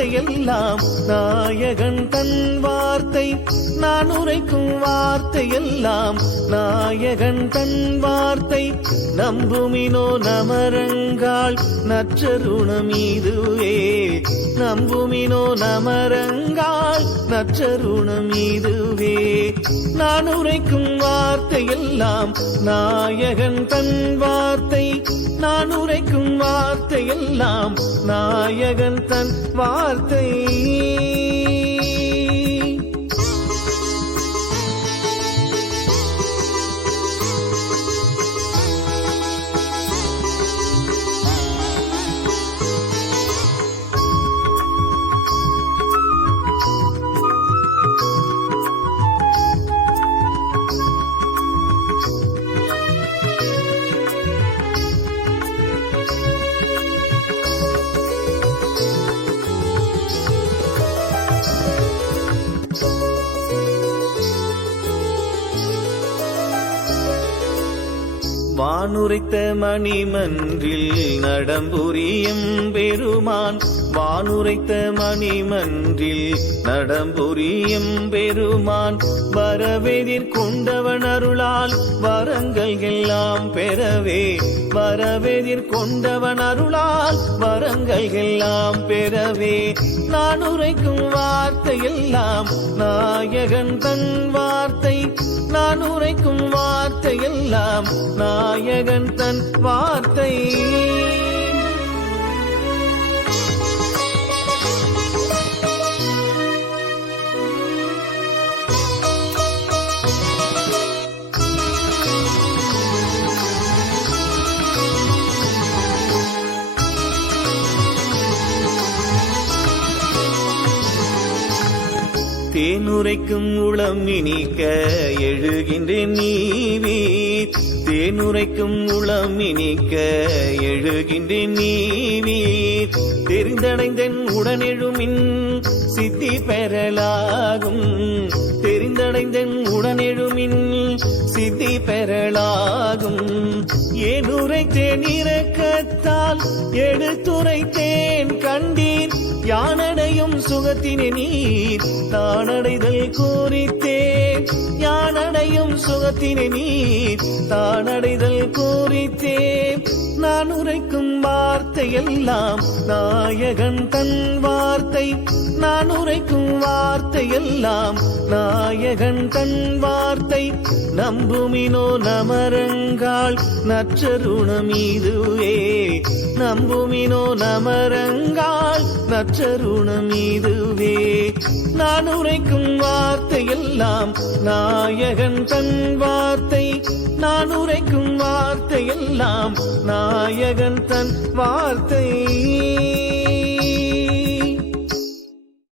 வார்த்தையெல்லாம் நாயகன் தன் வார்த்தை. நான் உரைக்கும் வார்த்தையெல்லாம் நாயகன் தன் வார்த்தை. நம்புமினோ நமரங்காள் நற்றருணம் இதுவே. நம்புமினோ நமரங்காள் நற்றருணம் இதுவே. நான் உரைக்கும் வார்த்தையெல்லாம் நாயகன் தன் வார்த்தை. நான் உரைக்கும் வார்த்தையெல்லாம் நாயகன் தன் வார்த்தை. வானுரைத்த மணிமன்றில் நடம்புரியும் பெருமான். வானுரைத்த மணிமன்றில் நடம்புரியும் பெருமான். வரவெதிர் கொண்டவன் அருளால் வரங்கள் எல்லாம் பெறவே. வரவெதிர் கொண்டவன் அருளால் வரங்கள் எல்லாம் பெறவே. நான் உரைக்கும் வார்த்தையெல்லாம் நாயகன் தன் வார்த்தை. நான் உரைக்கும் வார்த்தையெல்லாம் நாயகன் தன் வார்த்தை. தேனுரைக்கும் உளம் இனிக்க எழுகின்றேன் நீவி. தேனுரைக்கும் உளம் இனிக்க எழுகின்றேன் நீவி. தெரிந்தடைந்தேன் உடனெழுமின் சித்தி பெறலாகும். தெரிந்தடைந்தேன் உடனெழுமின் சித்தி பெறலாகும். ஏனுரைத்தேன் இரக்கத்தால் எடுத்துரைத்தேன் கண்டீர். யானடையும் சுகத்தினை நீர் தானடைதல் கோரித்தேன். யானடையும் சுகத்தினை நீர் தானடைதல் கோரித்தேன். நான் உரைக்கும் வார்த்தையெல்லாம் நாயகன் தன் வார்த்தை. நான் உரைக்கும் வார்த்தையெல்லாம் நாயகன் தன் வார்த்தை. நம்புமினோ நமரங்காள் நற்றருணம் இதுவே. நம்புமினோ நமரங்காள் நற்றருணம் இதுவே. நான் உரைக்கும் வார்த்தையெல்லாம் நாயகன் தன் வார்த்தை. நான் உரைக்கும் வார்த்தையெல்லாம் நாயகன் தன் வார்த்தை.